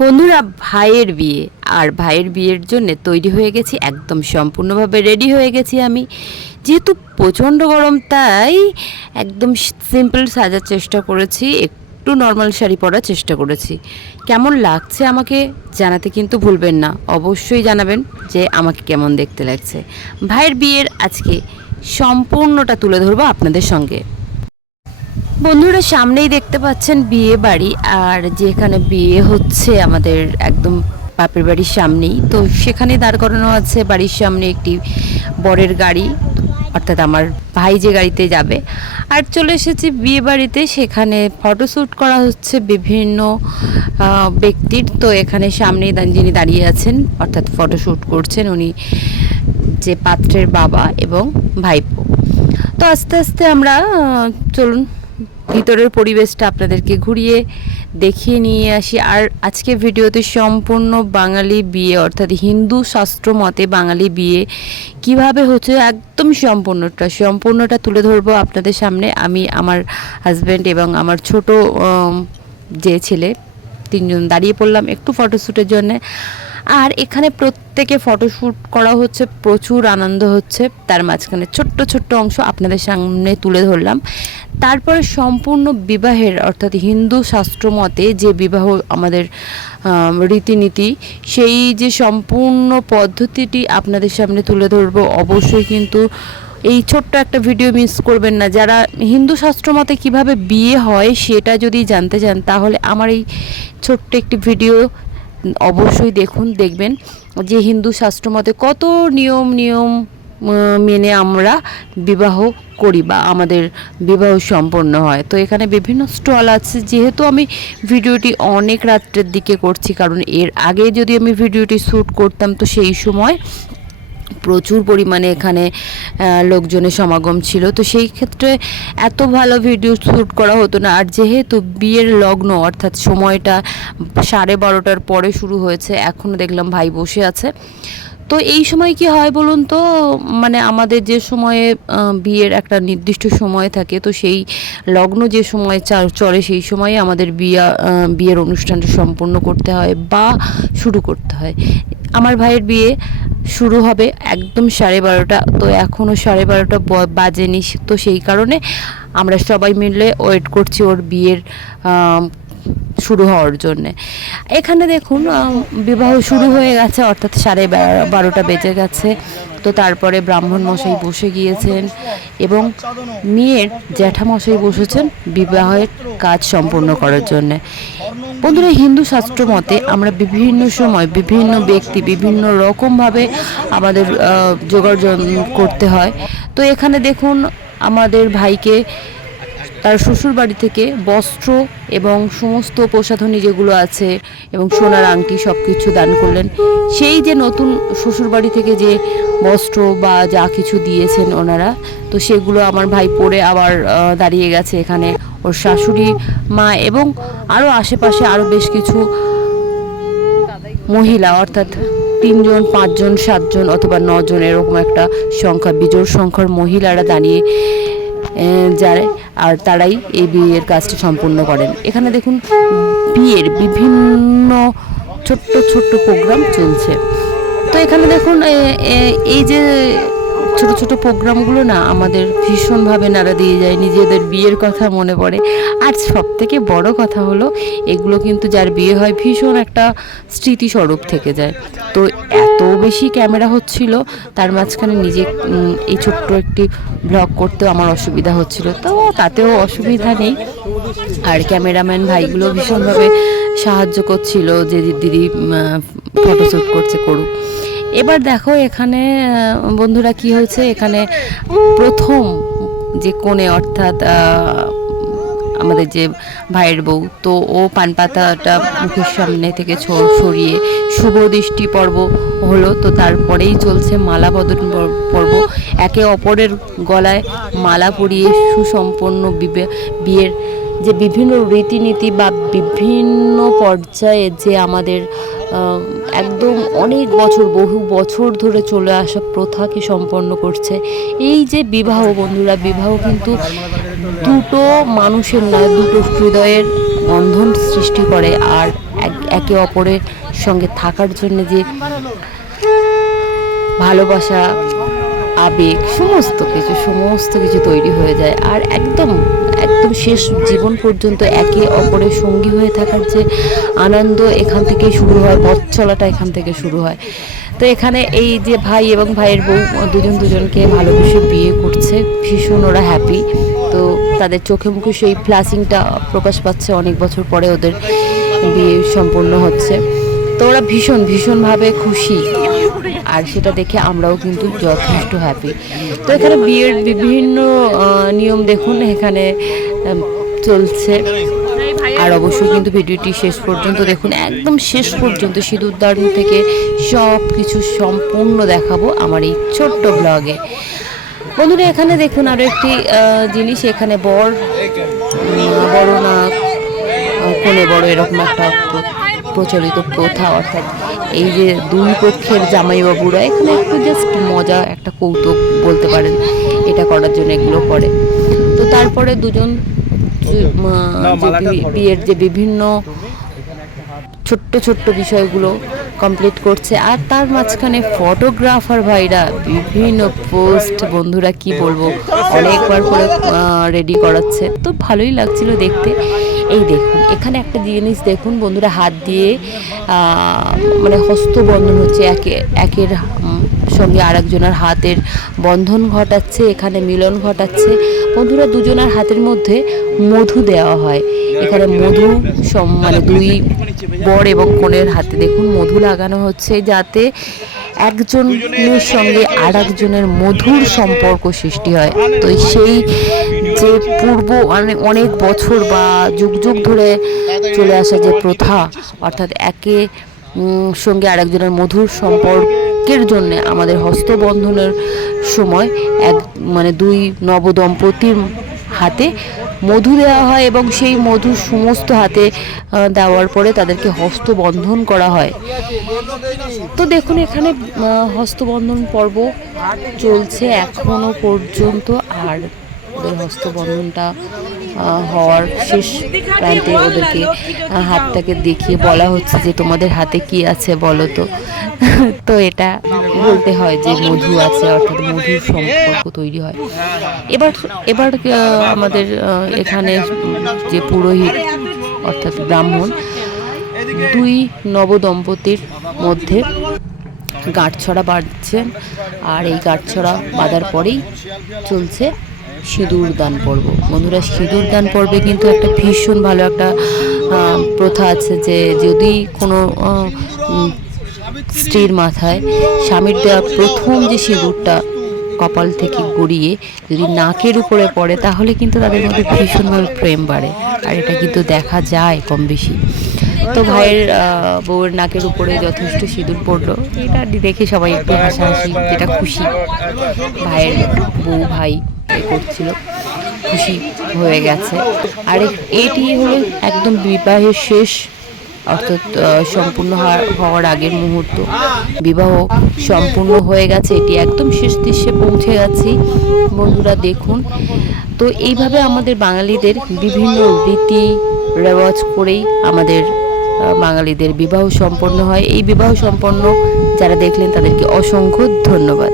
বন্ধুরা, ভাইয়ের বিয়ে, আর ভাইয়ের বিয়ের জন্য তৈরি হয়ে গেছি, একদম সম্পূর্ণভাবে রেডি হয়ে গেছি আমি। যেহেতু প্রচণ্ড গরম, তাই একদম সিম্পল সাজার চেষ্টা করেছি, একটু নর্মাল শাড়ি পরার চেষ্টা করেছি। কেমন লাগছে আমাকে জানাতে কিন্তু ভুলবেন না, অবশ্যই জানাবেন যে আমাকে কেমন দেখতে লাগছে। ভাইয়ের বিয়ের আজকে সম্পূর্ণটা তুলে ধরবো আপনাদের সঙ্গে। বন্ধুরা, সামনেই দেখতে পাচ্ছেন বিয়ে বাড়ি, আর যেখানে বিয়ে হচ্ছে আমাদের একদম বাপের বাড়ির সামনেই, তো সেখানে দাঁড় করানো আছে বাড়ির সামনে একটি বরের গাড়ি, অর্থাৎ আমার ভাই যে গাড়িতে যাবে। আর চলে এসেছি বিয়ে বাড়িতে, সেখানে ফটোশ্যুট করা হচ্ছে বিভিন্ন ব্যক্তির। তো এখানে সামনেই যিনি দাঁড়িয়ে আছেন, অর্থাৎ ফটোশ্যুট করছেন, উনি যে পাত্রের বাবা এবং ভাইপো। তো আস্তে আস্তে আমরা চলুন ভিতরের পরিবেশটা আপনাদেরকে ঘুরিয়ে দেখিয়ে নিয়ে আসি। আর আজকে ভিডিওতে সম্পূর্ণ বাঙালি বিয়ে, অর্থাৎ হিন্দু শাস্ত্র মতে বাঙালি বিয়ে কিভাবে হচ্ছে একদম সম্পূর্ণটা তুলে ধরবো আপনাদের সামনে। আমি, আমার হাজব্যান্ড এবং আমার ছোট যে ছেলে, তিনজন দাঁড়িয়ে পড়লাম একটু ফটোশ্যুটের জন্যে। আর এখানে প্রত্যেকে ফটোশ্যুট করা হচ্ছে, প্রচুর আনন্দ হচ্ছে। তার মাঝখানে ছোট্ট ছোট্ট অংশ আপনাদের সামনে তুলে ধরলাম। তারপরে সম্পূর্ণ বিবাহের, অর্থাৎ হিন্দু শাস্ত্র মতে যে বিবাহ আমাদের রীতিনীতি, সেই যে সম্পূর্ণ পদ্ধতিটি আপনাদের সামনে তুলে ধরবো। অবশ্যই কিন্তু এই ছোট্ট একটা ভিডিও মিস করবেন না। যারা হিন্দু শাস্ত্র মতে কীভাবে বিয়ে হয় সেটা যদি জানতে চান, তাহলে আমার এই ছোট্ট একটি ভিডিও অবশ্যই দেখবেন যে হিন্দু শাস্ত্র মতে কত নিয়ম মেনে আমরা বিবাহ করি বা আমাদের বিবাহ সম্পন্ন হয়। তো এখানে বিভিন্ন স্টল আছে। যেহেতু আমি ভিডিওটি অনেক রাত্রের দিকে করছি, কারণ এর আগে যদি আমি ভিডিওটি শ্যুট করতাম তো সেই সময় প্রচুর পরিমাণে এখানে লোকজনের সমাগম ছিল, তো সেই ক্ষেত্রে এত ভালো ভিডিও শ্যুট করা হতো না। আর যেহেতু বিয়ের লগ্ন, অর্থাৎ সময়টা 12:30টার পরে শুরু হয়েছে, এখনও দেখলাম ভাই বসে আছে। তো এই সময় কি হয় বলুন তো, মানে আমাদের যে সময়ে বিয়ের একটা নির্দিষ্ট সময় থাকে, তো সেই লগ্ন যে সময় চলে সেই সময়ে আমাদের বিয়ের অনুষ্ঠানটা সম্পূর্ণ করতে হয় বা শুরু করতে হয়। আমার ভাইয়ের বিয়ে শুরু হবে একদম 12:30, তো এখনও 12:30 বাজেনি। তো সেই কারণে আমরা সবাই মিলে ওয়েট করছি ওর বিয়ের শুরু হওয়ার জন্যে। এখানে দেখুন বিবাহ শুরু হয়ে গেছে, অর্থাৎ 12:30 বেজে গেছে। তো তারপরে ব্রাহ্মণ মশাই বসে গিয়েছেন এবং মেয়ের জ্যাঠামশাই বসেছেন বিবাহের কাজ সম্পূর্ণ করার জন্যে। বন্ধুরা, হিন্দু শাস্ত্র মতে আমরা বিভিন্ন সময় বিভিন্ন ব্যক্তি বিভিন্ন রকমভাবে আমাদের জোগাড় করতে হয়। তো এখানে দেখুন আমাদের ভাইকে তার শ্বশুর বাড়ি থেকে বস্ত্র এবং সমস্ত প্রসাধনী যেগুলো আছে এবং সোনার আংটি সব কিছু দান করলেন। সেই যে নতুন শ্বশুর বাড়ি থেকে যে বস্ত্র বা যা কিছু দিয়েছেন ওনারা, তো সেগুলো আমার ভাই পরে আবার দাঁড়িয়ে গেছে এখানে ওর শাশুড়ি মা এবং আরও আশেপাশে আরও বেশ কিছু মহিলা, অর্থাৎ 3 জন 5 জন 7 জন অথবা 9 জন এরকম একটা সংখ্যা, বিজোড় সংখ্যার মহিলারা দাঁড়িয়ে যায়, আর তারাই এই বিয়ের কাজটি সম্পূর্ণ করেন। এখানে দেখুন বিয়ের বিভিন্ন ছোট্ট ছোট্ট প্রোগ্রাম চলছে। তো এখানে দেখুন এই যে ছোট ছোট প্রোগ্রামগুলো না আমাদের ভীষণভাবে নাড়া দিয়ে যায়, নিজেদের বিয়ের কথা মনে পড়ে। আর সবথেকে বড় কথা হলো এগুলো কিন্তু যার বিয়ে হয় ভীষণ একটা স্মৃতিস্বরূপ থেকে যায়। তো এত বেশি ক্যামেরা হচ্ছিল, তার মাঝখানে নিজে এই ছোট্ট একটি ব্লগ করতেও আমার অসুবিধা হচ্ছিল, তো তাতেও অসুবিধা নেই। আর ক্যামেরাম্যান ভাইগুলো ভীষণভাবে সাহায্য করছিল যে দিদি ফটোশ্যুট করছে করুক। এবার দেখো এখানে বন্ধুরা কি হয়েছে, এখানে প্রথম যে কোণে, অর্থাৎ আমাদের যে ভাইয়ের বউ, তো ও পান পাতাটা মুখের সামনে থেকে সরিয়ে শুভ দৃষ্টি পর্ব হলো। তো তারপরেই চলছে মালা বদল পর্ব, একে অপরের গলায় মালা পরিয়ে সুসম্পন্ন বিয়ের যে বিভিন্ন রীতিনীতি বা বিভিন্ন পর্যায়ে যে আমাদের একদম অনেক বহু বছর ধরে চলে আসা প্রথাকে সম্পন্ন করছে এই যে বিবাহ। বন্ধুরা, বিবাহ কিন্তু দুটো মানুষের নয়, দুটো হৃদয়ের বন্ধন সৃষ্টি করে। আর একে অপরের সঙ্গে থাকার জন্য যে ভালোবাসা, আবেগ, সমস্ত কিছু তৈরি হয়ে যায়। আর একদম একদম শেষ জীবন পর্যন্ত একে অপরের সঙ্গী হয়ে থাকার যে আনন্দ এখান থেকেই শুরু হয়, পথ চলাটা এখান থেকে শুরু হয়। তো এখানে এই যে ভাই এবং ভাইয়ের বউ দুজনকে ভালোবেসে বিয়ে করছে, ভীষণ ওরা হ্যাপি। তো তাদের চোখে মুখে সেই ফ্ল্যাশিংটা প্রকাশ পাচ্ছে, অনেক বছর পরে ওদের বিয়ে সম্পন্ন হচ্ছে। তো ওরা ভীষণভাবে খুশি, আর সেটা দেখে আমরাও কিন্তু যথেষ্ট হ্যাপি। তো এখানে বিয়ের বিভিন্ন নিয়ম দেখুন এখানে চলছে। আর অবশ্যই কিন্তু ভিডিওটি শেষ পর্যন্ত দেখুন, একদম শেষ পর্যন্ত সিঁদুরদান থেকে সব কিছু সম্পূর্ণ দেখাবো আমার এই ছোট্ট ব্লগে। বন্ধুরা এখানে দেখুন আরও একটি জিনিস, এখানে বড় না কোনে বড় এরকম একটা প্রচলিত প্রথা, অর্থাৎ এই যে দুই পক্ষের জামাইবাবুরা এখানে একটু জাস্ট মজা, একটা কৌতুক বলতে পারেন, এটা করার জন্য এগুলো করে। তো তারপরে দুজন বিয়ের যে বিভিন্ন ছোট্ট বিষয়গুলো কমপ্লিট করছে, আর তার মাঝখানে ফটোগ্রাফার ভাইরা বিভিন্ন পোস্ট, বন্ধুরা কি বলবো, অনেকবার করে রেডি করাচ্ছে। তো ভালোই লাগছিল দেখতে। এই দেখুন এখানে একটা জিনিস দেখুন বন্ধুরা, হাত দিয়ে মানে হস্তবন্ধন হচ্ছে, একের সঙ্গে আরেকজনের হাতের বন্ধন ঘটাচ্ছে, এখানে মিলন ঘটাচ্ছে। বন্ধুরা দুজনের হাতের মধ্যে মধু দেওয়া হয়। এখানে মধু মানে দুই বর এবং কনের হাতে দেখুন মধু লাগানো হচ্ছে, যাতে একজনের সঙ্গে আর একজনের মধুর সম্পর্ক সৃষ্টি হয়। তো সেই যে পূর্ব অনেক বছর বা যুগ ধরে চলে আসা যে প্রথা, অর্থাৎ একে সঙ্গে আরেকজনের মধুর সম্পর্কের জন্য আমাদের হস্তবন্ধনের সময় মানে দুই নবদম্পতির হাতে মধু দেওয়া হয়, এবং সেই মধু সমস্ত হাতে দেওয়ার পরে তাদেরকে হস্তবন্ধন করা হয়। তো দেখুন এখানে হস্তবন্ধন পর্ব চলছে এখনো পর্যন্ত, আর ওদের হস্তবন্ধনটা হওয়ার শেষ প্রান্তে ওদেরকে হাতটাকে দেখিয়ে বলা হচ্ছে যে তোমাদের হাতে কি আছে বলো তো। তো এটা বলতে হয় যে মধু আছে, অর্থাৎ মধুর সম্পর্ক তৈরি হয়। এবার আমাদের এখানে যে পুরোহিত অর্থাৎ ব্রাহ্মণ দুই নবদম্পতির মধ্যে গাঁটছড়া বাঁধছেন, আর এই গাঁটছড়া বাঁধার পরেই চলছে সিঁদুর দান পর্ব। বন্ধুরা সিঁদুর দান পর্বে কিন্তু একটা ভীষণ ভালো একটা প্রথা আছে, যে যদি কোনো স্ত্রীর মাথায় স্বামীর দেওয়া প্রথম যে সিঁদুরটা কপাল থেকে গড়িয়ে যদি নাকের উপরে পড়ে, তাহলে কিন্তু তাদের মধ্যে ভীষণভাবে প্রেম বাড়ে। আর এটা কিন্তু দেখা যায় কম বেশি। তো ভাইয়ের বউয়ের নাকের উপরে যথেষ্ট সিঁদুর পড়লো, এটা দেখে সবাই একটু হাসাহাসি, যেটা খুশি। ভাইয়ের ভাই করছিল, খুশি হয়ে গেছে। আর এটি হলো একদম বিবাহের শেষ, অর্থাৎ সম্পূর্ণ হওয়ার আগের মুহূর্ত। বিবাহ সম্পূর্ণ হয়ে গেছে, এটি একদম শেষ দৃশ্যে পৌঁছে গেছি বন্ধুরা দেখুন। তো এইভাবে আমাদের বাঙালিদের বিভিন্ন রীতি রেওয়াজ করেই আমাদের বাঙালিদের বিবাহ সম্পন্ন হয়। এই বিবাহ সম্পন্ন যারা দেখলেন তাদেরকে অসংখ্য ধন্যবাদ।